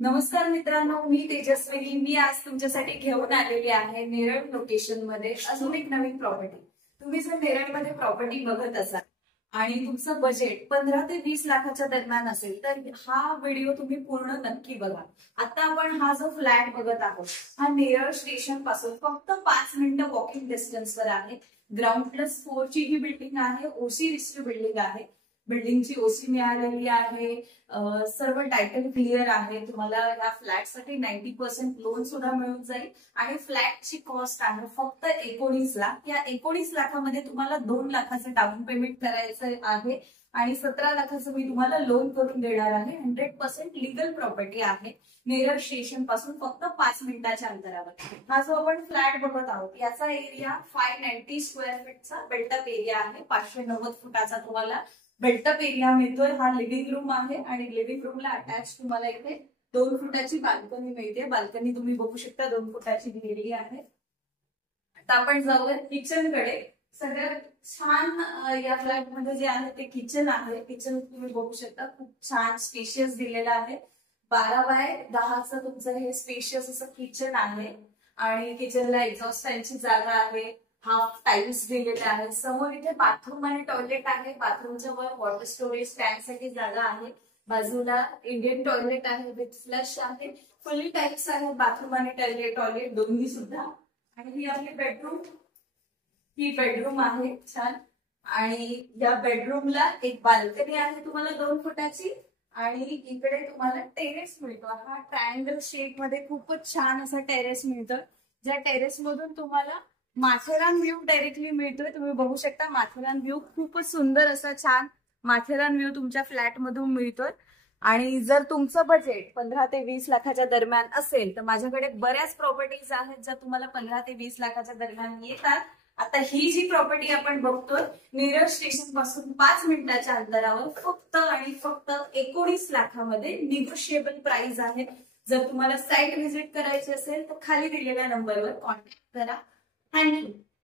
नमस्कार मित्रांनो, मी तेजस्विनी. मी आज तुमच्यासाठी घेऊन आलेली आहे नेरळ लोकेशन मध्ये अजून एक नवीन प्रॉपर्टी. तुम्ही जर नेरळमध्ये प्रॉपर्टी बघत असाल आणि तुमचं बजेट 15 ते 20 लाखाच्या दरम्यान असेल तर हा व्हिडिओ तुम्ही पूर्ण नक्की बघा. आता आपण हा जो फ्लॅट बघत आहोत हा नेरळ स्टेशन पासून फक्त 5 मिनिटं वॉकिंग डिस्टन्सवर आहे. ग्राउंड+4 ची ही बिल्डिंग आहे. ओसी रिस्ट्री बिल्डिंग आहे. बिल्डिंगची ओसी मिळालेली आहे. सर्व टायटल क्लिअर आहे. तुम्हाला या फ्लॅटसाठी 90% लोन सुद्धा मिळून जाईल आणि फ्लॅटची कॉस्ट आहे फक्त 19 लाख. या 19 लाखामध्ये तुम्हाला 2 लाखाचं डाऊन पेमेंट करायचं आहे आणि 17 लाखाचं मी तुम्हाला लोन करून देणार आहे. 100% लिगल प्रॉपर्टी आहे. नेरळ स्टेशन पासून फक्त 5 मिनिटाच्या अंतरावर. हा जो आपण फ्लॅट बघत आहोत याचा एरिया 590 स्क्वेअर फीटचा बिल्टअप एरिया आहे. 590 फुटाचा तुम्हाला बिल्टअप एरिया मिळतोय. हा लिव्हिंग रूम आहे आणि लिव्हिंग रूमला अटॅच तुम्हाला इथे 2 फुटाची बाल्कनी मिळते. बाल्कनी तुम्ही बघू शकता 2 फुटाची दिलेली आहे. आता आपण जाऊया किचन कडे. सगळ्यात छान या फ्लॅट मध्ये जे आहे ते किचन आहे. किचन तुम्ही बघू शकता खूप छान स्पेशियस दिलेलं आहे. 12 बाय 10चं तुमचं हे स्पेशियस असं किचन आहे आणि किचनला एक्झॉस्ट फॅनची जागा आहे. हाफ टाइल्स दिलेले आहेत. समोर इथे बाथरूम आणि टॉयलेट आहे. बाथरूमच्या वर वॉटर स्टोरेज टँकसाठी जागा आहे. बाजूला इंडियन टॉयलेट आहे विथ फ्लश आहे. फुल्ली टाइल्स आहे बाथरूम आणि टॉयलेट दोन्ही सुद्धा. आणि ही आपली बेडरूम. ही बेडरूम आहे छान. आणि या बेडरूमला एक बाल्कनी आहे तुम्हाला 2 फुटाची आणि इकडे तुम्हाला टेरेस मिळतो. हा ट्रायंगल शेप मध्ये खूपच छान असा टेरेस मिळतो. ज्या टेरेस मधून तुम्हाला माथेरान व्ह्यू डायरेक्टली मिळतोय. तुम्ही बघू शकता माथेरान व्ह्यू खूपच सुंदर असा छान माथेरान व्ह्यू तुमच्या फ्लॅट मधून मिळतोय. आणि जर तुमचं बजेट 15 ते 20 लाखाच्या दरम्यान असेल तर माझ्याकडे बऱ्याच प्रॉपर्टीज आहेत ज्या तुम्हाला 15 ते 20 लाखाच्या दरम्यान येतात. आता ही जी प्रॉपर्टी आपण बघतोय नेरळ स्टेशन पासून 5 मिनिटाच्या अंतरावर फक्त आणि फक्त 19 लाखामध्ये निगोशिएबल प्राइस आहे. जर तुम्हाला साईट व्हिजिट करायची असेल तर खाली दिलेल्या नंबरवर कॉन्टॅक्ट करा. Thank you.